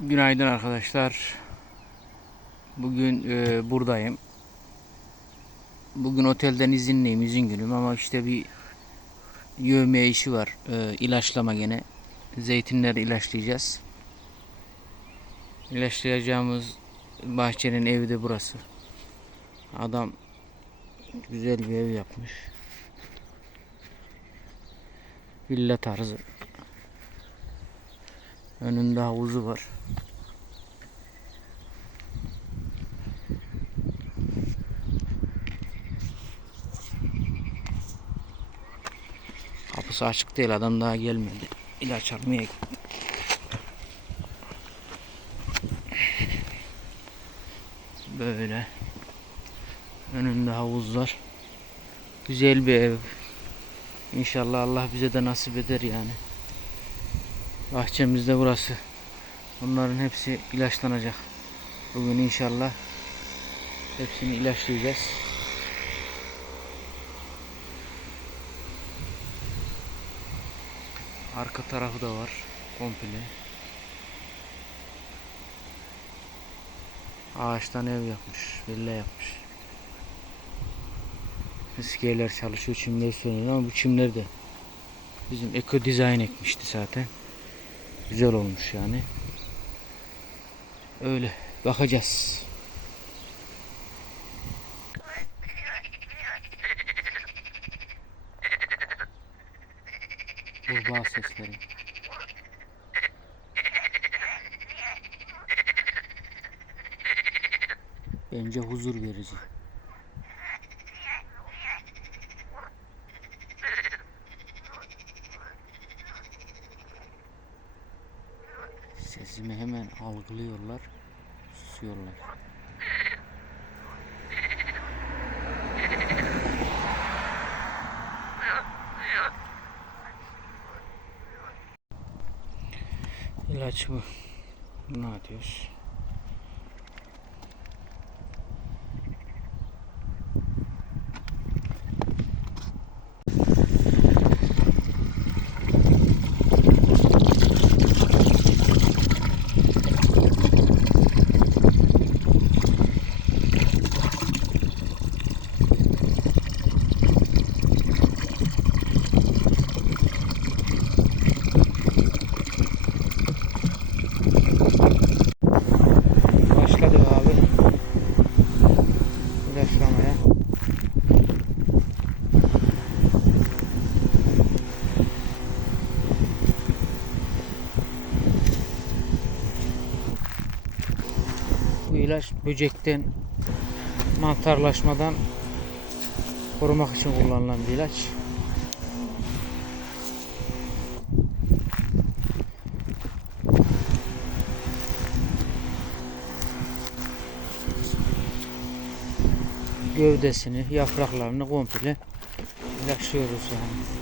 Günaydın arkadaşlar. Bugün e, buradayım. Bugün otelden izinliyim, izin günüm ama işte bir yövmeye işi var. E, ilaçlama gene. Zeytinleri ilaçlayacağız. İlaçlayacağımız bahçenin evi de burası. Adam güzel bir ev yapmış. Villa tarzı. Önünde havuzu var. Kapısı açık değil adam daha gelmedi. İlaç almaya gitti. Böyle. Önünde havuzlar. Güzel bir ev. İnşallah Allah bize de nasip eder yani. Bahçemizde burası. Bunların hepsi ilaçlanacak. Bugün inşallah hepsini ilaçlayacağız. Arka tarafı da var komple. Ağaçtan ev yapmış, villa yapmış. İskeleler çalışıyor, çimler sönüyor ama bu çimler de bizim eko dizayn ekmişti zaten. Güzel olmuş yani. Öyle bakacağız. Kurbağa sesleri. Bence huzur verici. Sesimi hemen algılıyorlar, susuyorlar. İlaç bu. Ne atıyoruz? Bu ilaç böcekten, mantarlaşmadan korumak için kullanılan bir ilaç. gövdesini, yapraklarını komple ilaçlıyoruz yani.